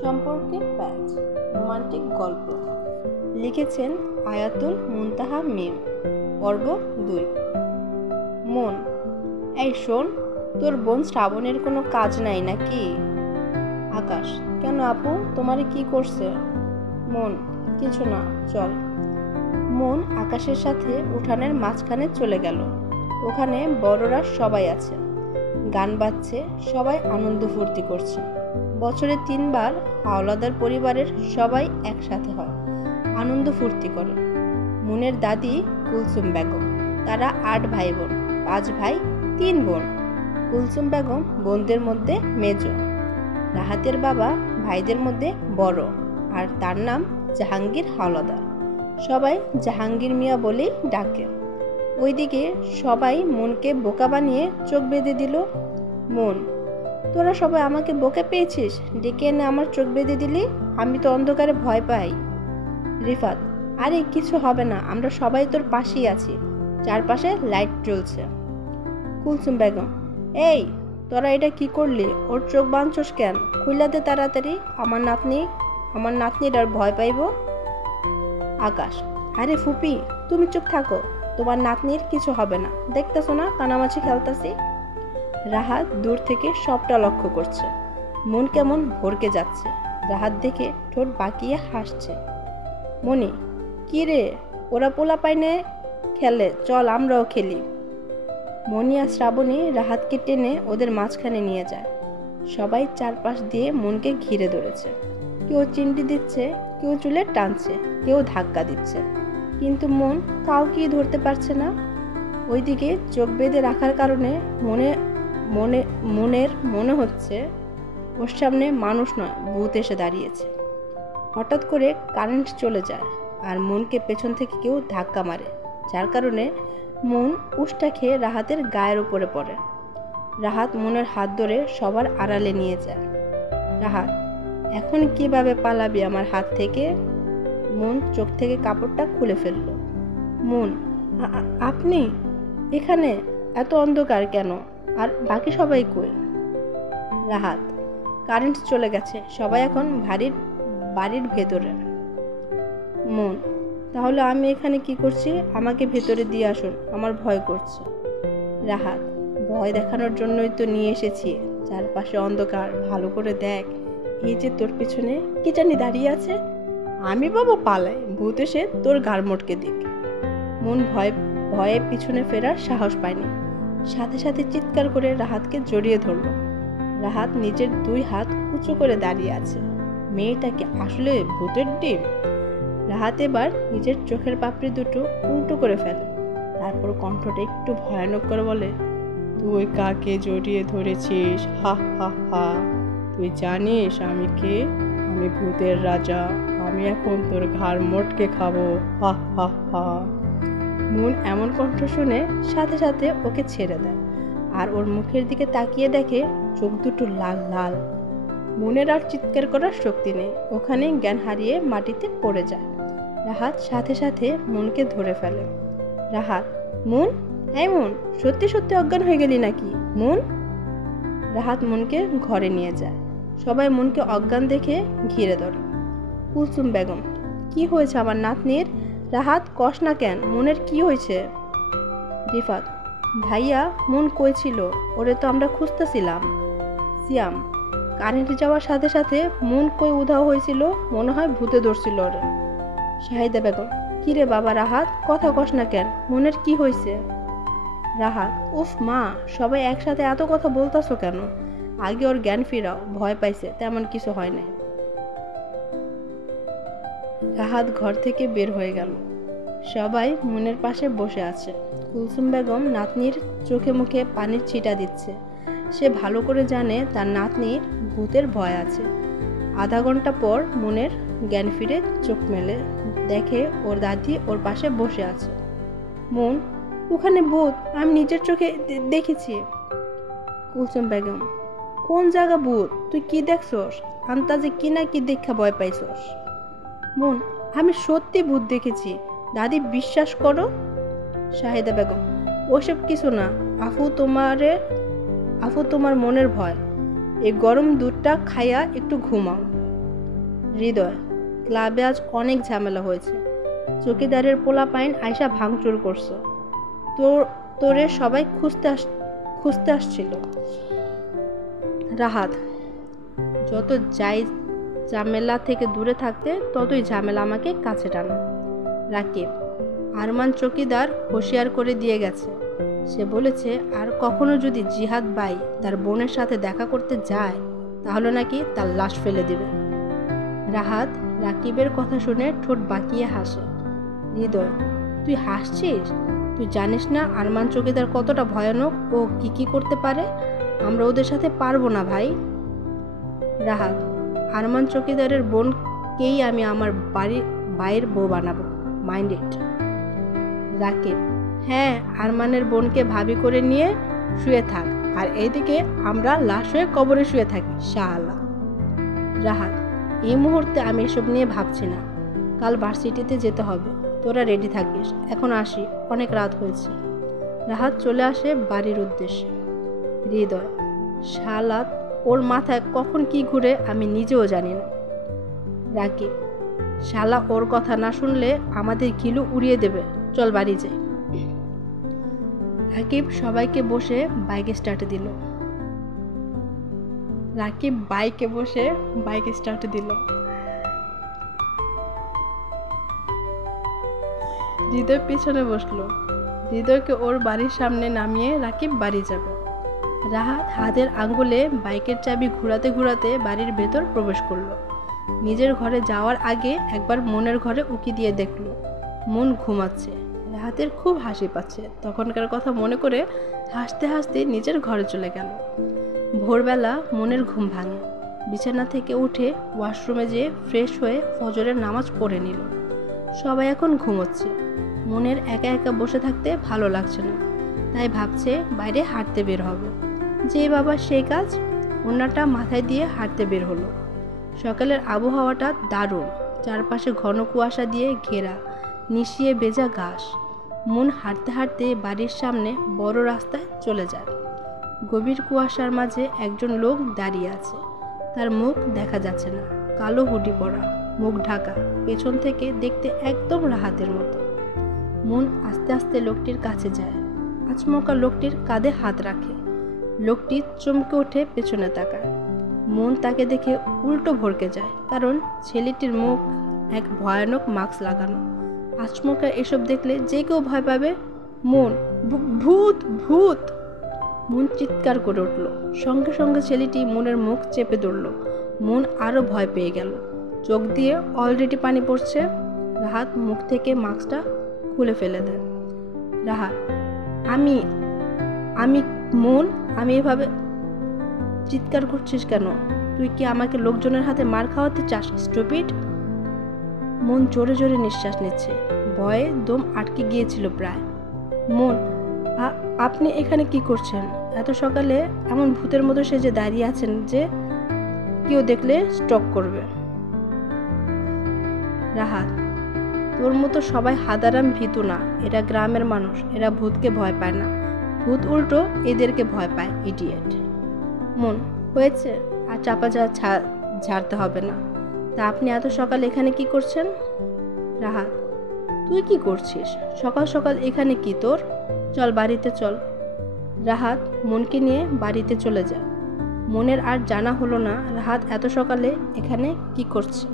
সম্পর্কের প্যাচ রোমান্টিক গল্প লিখেছেন আয়াতুল মুনতাহা মিম। পর্ব 2। মন, এই শোন, তোর বোন শ্রাবণের কোনো কাজ নাই নাকি? আকাশ, কেন আপু, তোমার কি করছে? মন, কিছু না, চল। মন আকাশের সাথে উঠানের মাঝখানে চলে গেল। ওখানে বড়রা সবাই আছে, গান বাজছে, সবাই আনন্দ ফুর্তি করছে। বছরে 3 বার হাওলাদার পরিবারের সবাই একসাথে হয়, আনন্দ ফুর্তি করে। মনের দাদি কুলসুম বেগম, তারা 8 ভাই বোন, 5 ভাই 3 বোন। কুলসুম বেগম বোনদের মধ্যে মেজো। রাহাতের বাবা ভাইদের মধ্যে বড়, আর তার নাম জাহাঙ্গীর হাওলাদার। সবাই জাহাঙ্গীর মিয়া বলেই ডাকে। ওইদিকে সবাই মনকে বোকা বানিয়ে চোখ বেঁধে দিল। মন, তোরা সবাই আমাকে বোকা পেয়েছিস, ডেকে এনে আমার চোখ বেঁধে দিলি, আমি তো অন্ধকারে ভয় পাই। রিফাত, আরে কিছু হবে না, আমরা সবাই তোর পাশেই আছি, চারপাশে লাইট জ্বলছে। কুলসুম বেগম, এই তোরা এটা কি করলি? ওর চোখ বাঁধছস কেন? খুইলা দে তাড়াতাড়ি, আমার নাতনির আর ভয় পাইব। আকাশ, আরে ফুপি, তুমি চুপ থাকো, তোমার নাতনির কিছু হবে না, দেখতেছো না কানামাছি খেলতাছি। রাহাত দূর থেকে সবটা লক্ষ্য করছে। মন কেমন ভরকে যাচ্ছে। রাহাত দেখে ঠোঁট বাঁকিয়ে হাসছে। মনি, কি রে, ওরা পোলা পাইনে খেলে, চল আমরাও খেলি। মনি আর শ্রাবণী রাহাতকে টেনে ওদের মাঝখানে নিয়ে যায়। সবাই চারপাশ দিয়ে মনকে ঘিরে ধরেছে। কেউ চিমটি দিচ্ছে, কেউ চুলে টানছে, কেউ ধাক্কা দিচ্ছে, কিন্তু মন কাউকেই ধরতে পারছে না। ওইদিকে চোখ বেঁধে রাখার কারণে মনের মনে হচ্ছে ওর সামনে মানুষ নয়, ভূত এসে দাঁড়িয়েছে। হঠাৎ করে কারেন্ট চলে যায় আর মনকে পেছন থেকে কেউ ধাক্কা মারে, যার কারণে মন উষ্টা খেয়ে রাহাতের গায়ের উপরে পড়ে। রাহাত মনের হাত ধরে সবার আড়ালে নিয়ে যায়। রাহাত, এখন কিভাবে পালাবি আমার হাত থেকে? মন চোখ থেকে কাপড়টা খুলে ফেলল। মন, আপনি এখানে? এত অন্ধকার কেন? আর বাকি সবাই কই? রাহাত, কারেন্ট চলে গেছে, সবাই এখন বাড়ির ভেতরে। মন, তাহলে আমি এখানে কি করছি? আমাকে ভেতরে দিয়ে আসুন, আমার ভয় করছে। রাহাত, ভয় দেখানোর জন্যই তো নিয়ে এসেছি, চারপাশে অন্ধকার, ভালো করে দেখ, এই যে তোর পিছনে কি জানি দাঁড়িয়ে আছে। আমি বাবা পালাই, ভূত এসে তোর ঘাড় মটকে দিক। মন ভয়ে পিছনে ফেরার সাহস পায়নি, সাথে সাথে চিৎকার করে রাহাতকে জড়িয়ে ধরল। রাহাত নিজের 2 হাত উঁচু করে দাঁড়িয়ে আছে। মেয়েটা কি আসলে ভূতের ডিম? রাহাত এবার নিজের চোখের পাপড়ি দুটো উল্টো করে ফেলে, তারপর কণ্ঠটা একটু ভয়ানক করে বলে, তুই কাকে জড়িয়ে ধরেছিস? হা হা হা, তুই জানিস আমি কে? আমি ভূতের রাজা, আমি এখন তোর ঘাড় মটকে খাবো, হা হা হা। মন এমন কণ্ঠ শুনে সাথে সাথে ওকে ছেড়ে দেয়, আর ওর মুখের দিকে তাকিয়ে দেখে চোখ দুটো লাল লাল। মনের আর চিৎকার করার শক্তি নেই, ওখানে জ্ঞান হারিয়ে মাটিতে পড়ে যায়। রাহাত সাথে সাথে মনকে ধরে ফেলে। রাহাত, মন, এই মন, সত্যি সত্যি অজ্ঞান হয়ে গেলি নাকি মন? রাহাত মনকে ঘরে নিয়ে যায়। সবাই মনকে অজ্ঞান দেখে ঘিরে ধরে। কুলসুম বেগম, কি হয়েছে আমার নাতনির? রাহাত, কস না কেন, মনের কি হয়েছে? রিফাত, ভাইয়া, মন কই ছিল? ওরে তো আমরা খুঁজতেছিলাম। সিয়াম, কারেন্ট যাওয়ার সাথে সাথে মন কই উধাও হয়েছিল, মনে হয় ভূতে ধরছিল ওরে। শাহিদা বেগম, কি রে বাবা রাহাত, কথা কস না কেন, মনের কি হয়েছে? রাহাত, উফ মা, সবাই একসাথে এত কথা বলতাছো কেন? আগে ওর জ্ঞান ফিরাও, ভয় পাইছে, তেমন কিছু হয় নাই। রাহাত ঘর থেকে বের হয়ে গেল। সবাই মনের পাশে বসে আছে। কুলসুম বেগম নাতনির চোখে মুখে পানির ছিটা দিচ্ছে। সে ভালো করে জানে তার নাতনির ভূতের ভয় আছে। আধা ঘন্টা পর মনের জ্ঞান ফিরে চোখ মেলে দেখে ওর দাদি ওর পাশে বসে আছে। মন, ওখানে ভূত, আমি নিজের চোখে দেখেছি। কুলসুম বেগম, কোন জায়গা ভূত? তুই কি দেখছস? আন্তাজে কি না কি দেখা ভয় পাইছস? মন, আমি সত্যি ভূত দেখেছি দাদি, বিশ্বাস করো। শাহিদা বেগম, ওসব কিছু না আফু, তোমার মনের ভয়। এই গরম দুধটা খাইয়া একটু ঘুমাও। হৃদয়, ক্লাবে আজ অনেক ঝামেলা হয়েছে। চকিদারের পোলাপাইন আয়সা ভাঙচুর করছে। তোরে সবাই খুঁজতে আসছিল। রাহাত, যত যাই ঝামেলা থেকে দূরে থাকতে ততই ঝামেলা আমাকে কাছে টানে। রাকিব, আরমান চকিদার হুঁশিয়ার করে দিয়ে গেছে। সে বলেছে আর কখনো যদি জিহাদ ভাই তার বোনের সাথে দেখা করতে যায় তাহলে নাকি তার লাশ ফেলে দিবে। রাহাত রাকিবের কথা শুনে ঠোঁট বাঁকিয়ে হাসে। হৃদয়, তুই হাসছিস? তুই জানিস না আরমান চকিদার কতটা ভয়ানক ও কি করতে পারে? আমরা ওদের সাথে পারবো না ভাই। রাহাত, আরমান চকিদারের বোনকেই আমি আমার ভাইয়ের বউ বানাবো, মাইন্ড ইট। রাকিব, হ্যাঁ, আরমানের বোনকে ভাবি করে নিয়ে শুয়ে থাক, আর এইদিকে আমরা লাশ হয়ে কবরে শুয়ে থাকি শালা। রাহাত, এই মুহূর্তে আমি এসব নিয়ে ভাবছি না। কাল ভার্সিটিতে যেতে হবে, তোরা রেডি থাকিস। এখন আসি, অনেক রাত হয়েছে। রাহাত চলে আসে বাড়ির উদ্দেশ্যে। হৃদয়, শালা ওর মাথায় কখন কি ঘুরে আমি নিজেও জানি না। রাকিব, শালা ওর কথা না শুনলে আমাদের ঘিলু উড়িয়ে দেবে, চল বাড়ি যাই। রাকিব সবাইকে বসে বাইকে স্টার্ট দিল। হৃদয় পিছনে বসলো। হৃদয়কে ওর বাড়ির সামনে নামিয়ে রাকিব বাড়ি যাবে। রাহাত হাতের আঙ্গুলে বাইকের চাবি ঘোরাতে ঘোরাতে বাড়ির ভেতর প্রবেশ করলো। নিজের ঘরে যাওয়ার আগে একবার মনের ঘরে উকি দিয়ে দেখলো মন ঘুমাচ্ছে। রাহাতের খুব হাসি পাচ্ছে। তখনকার কথা মনে করে হাসতে হাসতে নিজের ঘরে চলে গেল। ভোরবেলা মনের ঘুম ভাঙে। বিছানা থেকে উঠে ওয়াশরুমে যেয়ে ফ্রেশ হয়ে ফজরের নামাজ পড়ে নিল। সবাই এখন ঘুমোচ্ছে। মনের একা একা বসে থাকতে ভালো লাগছে না, তাই ভাবছে বাইরে হাঁটতে বের হবে। যে বাবা সেই কাজ, ওড়নাটা মাথায় দিয়ে হাঁটতে বের হলো। সকালের আবহাওয়াটা দারুণ, চারপাশে ঘন কুয়াশা দিয়ে ঘেরা, নিশিয়ে ভেজা ঘাস। মন হাঁটতে হাঁটতে বাড়ির সামনে বড় রাস্তায় চলে যায়। গভীর কুয়াশার মাঝে একজন লোক দাঁড়িয়ে আছে। তার মুখ দেখা যাচ্ছে না, কালো হুডি পরা, মুখ ঢাকা, পেছন থেকে দেখতে একদম রাহাতের মতো। মন আস্তে আস্তে লোকটির কাছে যায়। আচমকা লোকটির কাঁধে হাত রাখে। লোকটি চমকে উঠে পেছনে তাকায়। মন তাকে দেখে উল্টো ভড়কে যায়, কারণ ছেলেটির মুখ এক ভয়ানক মাস্ক লাগানো। আচমকা এসব দেখলে যে কেউ ভয় পাবে। মন, ভূত ভূত! মন চিৎকার করে উঠল। সঙ্গে সঙ্গে ছেলেটি মনের মুখ চেপে ধরল। মন আরো ভয় পেয়ে গেল। চোখ দিয়ে অলরেডি পানি পড়ছে। রাহাত মুখ থেকে মাস্কটা খুলে ফেলে দেন। রাহাত, আমি আমি মন, আমি এভাবে চিৎকার করছিস কেন? তুই কি আমাকে লোকজনের হাতে মার খাওয়াতে চাস, স্টুপিড? মন জোরে জোরে নিঃশ্বাস নিচ্ছে। ভয়ে দম আটকে গিয়েছিল প্রায়। মন, আপনি এখানে কি করছেন? এত সকালে এমন ভূতের মতো সেজে দাঁড়িয়ে আছেন যে কেউ দেখলে স্টক করবে। রাহাত, তোর মতো সবাই হাদারাম ভীতু না, এরা গ্রামের মানুষ, এরা ভূতকে ভয় পায় না। ভূত উল্টো এদেরকে ভয় পায়, ইডিয়েট। মন, হয়েছে, আর চাপা ঝাড়তে হবে না। তা আপনি এত সকাল এখানে কি করছেন? রাহাত, তুই কি করছিস সকাল সকাল এখানে? কি তোর? চল বাড়িতে চল। রাহাত মনকে নিয়ে বাড়িতে চলে যায়। মনের আর জানা হলো না রাহাত এত সকালে এখানে কি করছে।